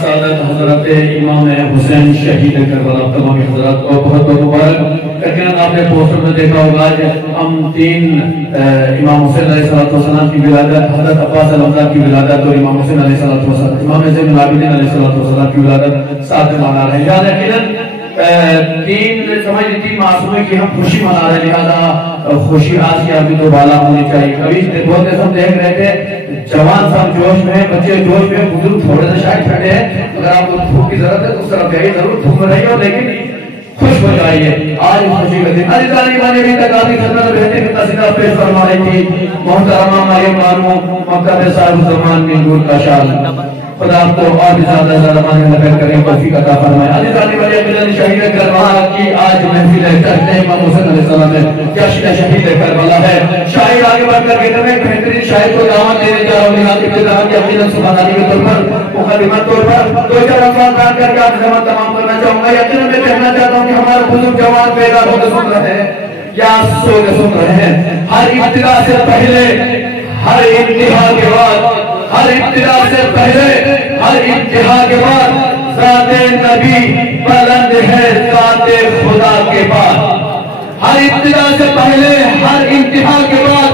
सादत हजरत इमाम हुसैन शहीद करबला तमाम हजरत को बहुत बहुत मुबारक। यकीनन आपने पोस्टर में देखा होगा आज हम 3 इमाम हुसैन अलैहिस्सलाम की विलादत, हजरत अब्बास अलमदार की विलादत और इमाम हुसैन अलैहिस्सलाम, इमाम ज़ैनुल आबिदीन अलैहिस्सलाम की विलादत साथ में मना रहे हैं। यकीनन 3 मासूमे की हम खुशी मना रहे हैं, लिहाजा खुशी आज की अभी तो बाला होनी चाहिए। कभी बहुत हम देख रहे थे जवान सब जोश में, बच्चे जोश में, बुजुर्ग थोड़े से शायद ठंडे हैं। अगर आपको धूप की जरूरत है तो उस तरफ जाइए, जरूर धूप में रहिए, लेकिन खुश हो जाइए। आज खुशी का दिन अभी तक आधी खतरा बेहतर की तस्वीर पेश फरमा रही थी मोहतरमा मरियम बानो मक्का में साहिब ज़मान में नूर का शाल। खुदा आपको और भी ज्यादा नफर करें, तौफीक अता फरमाए। अली जाने वाले अमीर शहीद करबला की आज महफिल है, कहते हैं इमाम हुसैन अलैहिस्सलाम में जश्न शहीद करबला है। शायर आगे बढ़कर कहते हैं बेहतरीन शायर को दावत देने जा रहा हूं। यहाँ की दावत यकीनन सुभान अली के तौर पर मुकद्दमा तौर पर 2-4 अल्फाज बयान करके आज जमा तमाम करना चाहूंगा। यकीनन मैं कहना चाहता हूं कि हमारे बुजुर्ग जवान बेदार होकर सुन रहे हैं या सो के सुन रहे हैं। हर इब्तिदा से पहले, हर इंतहा के बाद, हर इब्तिदा से पहले, हर इंतहा के बाद ज़ाते नबी बुलंद है ज़ाते खुदा के बाद। हर इब्तिदा से पहले, हर इंतहा के बाद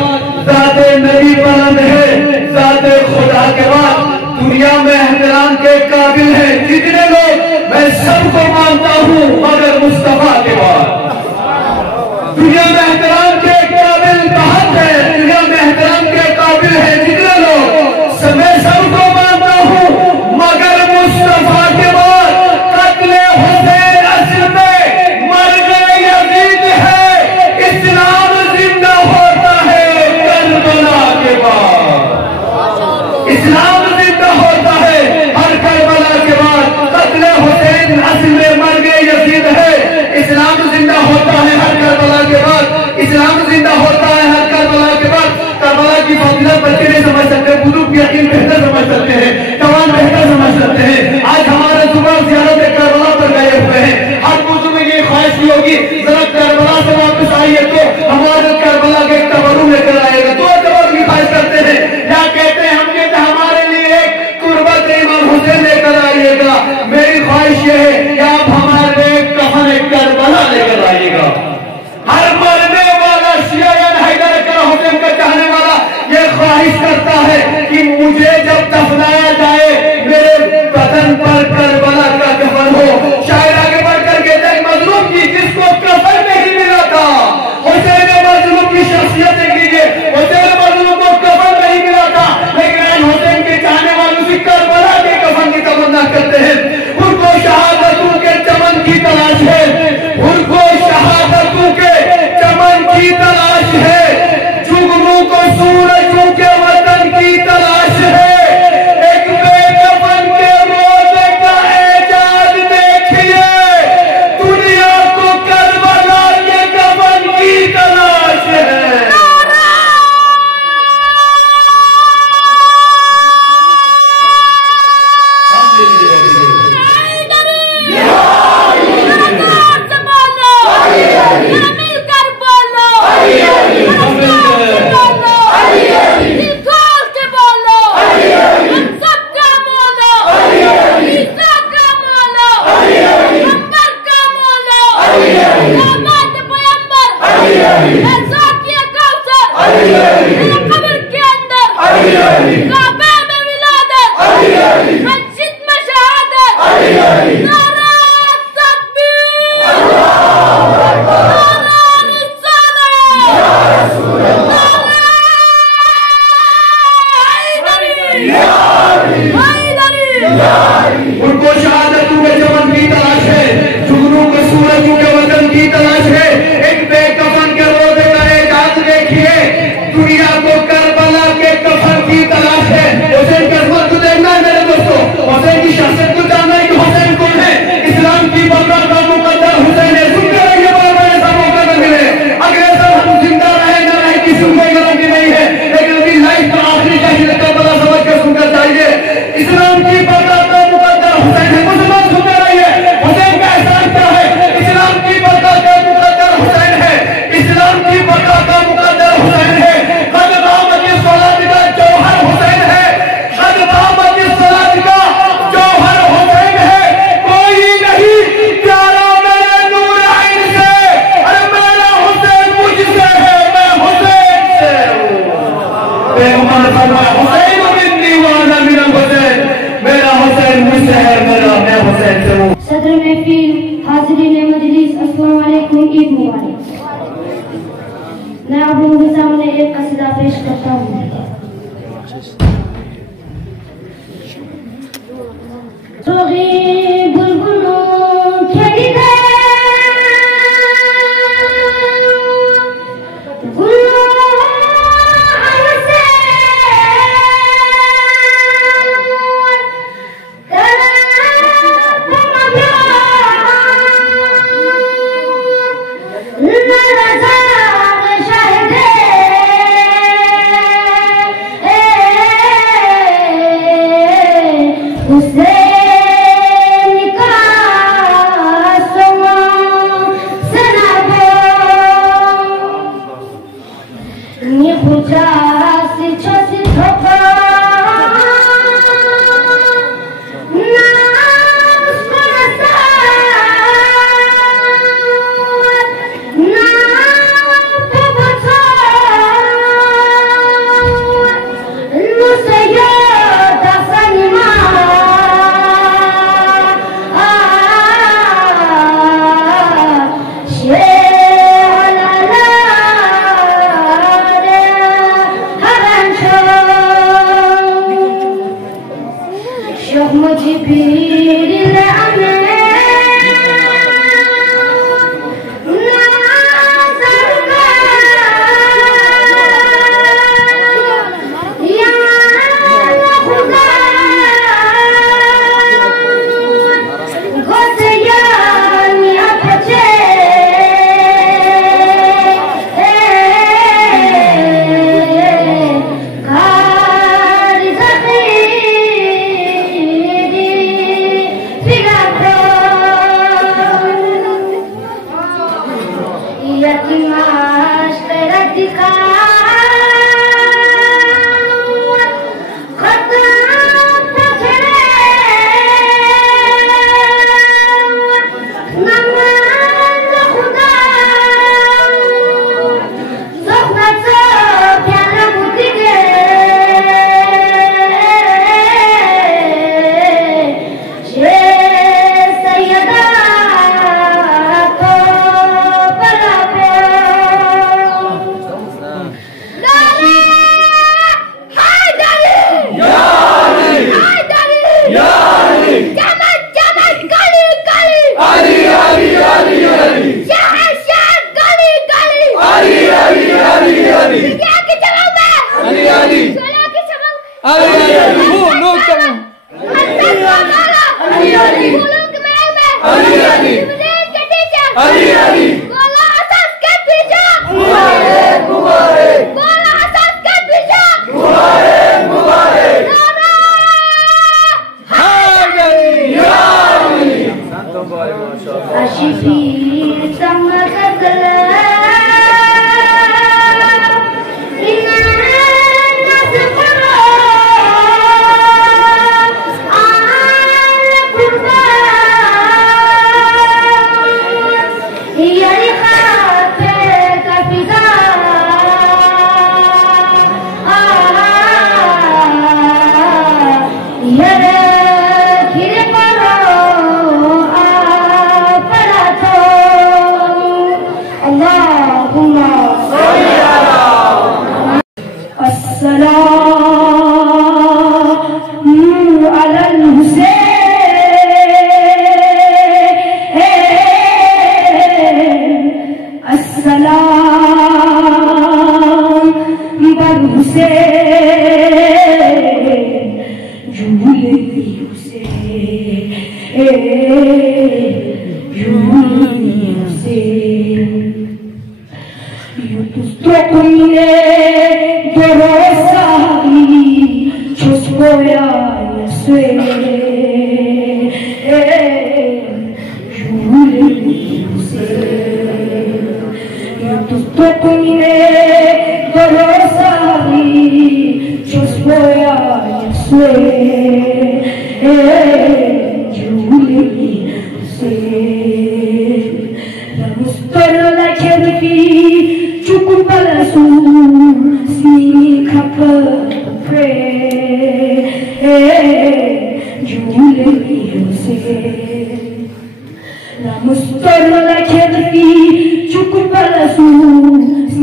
ज़ाते नबी बुलंद है ज़ाते खुदा के बाद। दुनिया में एहतराम के काबिल है जितने लोग, मैं सबको मानता हूँ मगर मुस्तफा के बाद। दुनिया में एहतराम के काबिल बहुत है, दुनिया में एहतराम के काबिल है जितने लोग, मैं सबको मानता हूँ मगर मुस्तफा के बाद। कत्ले हुसैन असल में मर गए यजीद है, इस्लाम जिंदा होता है करबला के बाद। इस्लाम जिंदा होता है हर करबला के बाद। कत्ले हुसैन असल में मर गए यजीद है, इस्लाम जिंदा होता है हर करबला के बाद। इस्लाम जिंदा होता है हर करबला के बाद। करबला की फजीलत बच्चे नहीं समझ सकते, बुजुर्ग यकीन बेहतर समझ सकते हैं, जवान बेहतर समझ सकते हैं। आज हमारे सुबह ज़ियारत करबला पर गए हुए हैं। हर बुजुर्ग में ये ख्वाहिश की होगी जरा करबला से वापस आइए तो हमारे करबला के कब्रों लेकर आएगा। 2 कब्र की ख्वाहिश करते हैं या कहते हैं हम कहते हैं हमारे लिए एक कुर्बत इमाम हुसैन लेकर आइएगा। मेरी ख्वाहिश ये है कि आप हमारे लिए कफन करबला लेकर आइएगा। हर मरने वाला शिया या हैदर का हुसैन का चाहने वाला ये ख्वाहिश करता है कि मुझे जब दफनाया जाए मेरे बदन पर करबला का कफन हो। शायर आगे बढ़कर कहते हैं मजलूम की जिसको कफन नहीं मिला था, हुसैन मजलूम की शख्सियत देख लीजिए, हुसैन मजलूम को कफन नहीं मिला था, लेकिन हुसैन के चाहने वालों से करबला के कफन की तमन्ना करते हैं। उनको शहादतों के चमन की तलाश है, उनको शहादतों के चमन की तलाश है, जुगनू को सूरजों के वतन की तलाश है। एक बेकफन के रोज़े का एजाज देखिए, दुनिया को करबला के कफन की तलाश है। उनको शहादतों के चमन की तलाश है, जुगनू के सूरजों के वतन की तलाश है। एक बेकफन के रोज़े का एजाज देखिए, दुनिया को करबला के कफन की तलाश है। हुसैन की अज़मत को देखना है मेरे दोस्तों, हुसैन की शख्सियत को जानना है कि हुसैन कौन है। इस्लाम की बकरा का मुकद्दर हुसैन है। सुनते रहिए, बार-बार ऐसा मौका न मिले। अगले साल हम जिंदा रहे न रहे किसी कोई गारंटी नहीं है, लेकिन अपनी लाइफ का आखिरी जश्न करबला समझ कर सुनकर चाहिए। इस्लाम की बकरा मैं आप लोगों के सामने एक कसीदा पेश करता हूँ। सोगी बुलबुलों खिली है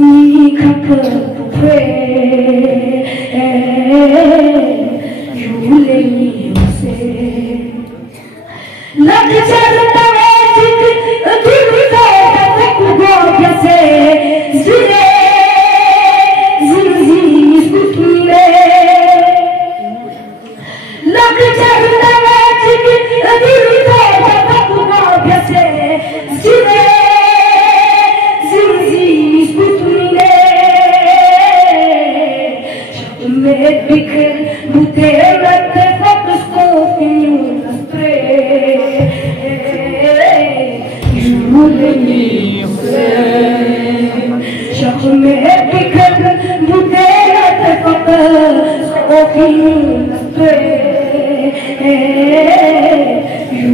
sneak up to pray. You lay me say, love the child that I took a big result that I could go to say, Zile, Zile, is good to me. Love the child that I took a big result that I could go to say, Zile. Because Buterat focus in the spray. You me Shahme because Buterat focus in the spray. You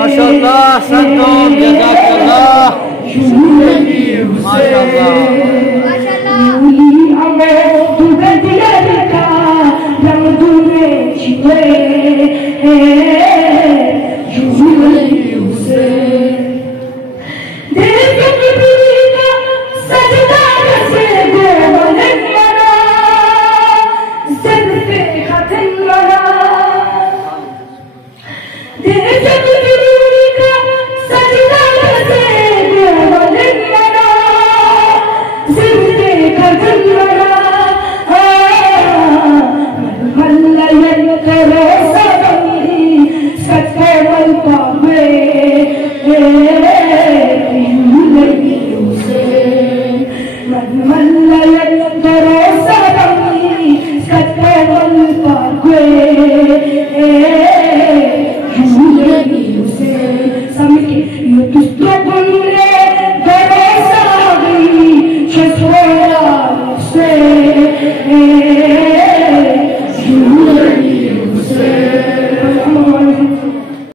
माशाअल्लाह संतों जज़ाकल्लाह Yeah.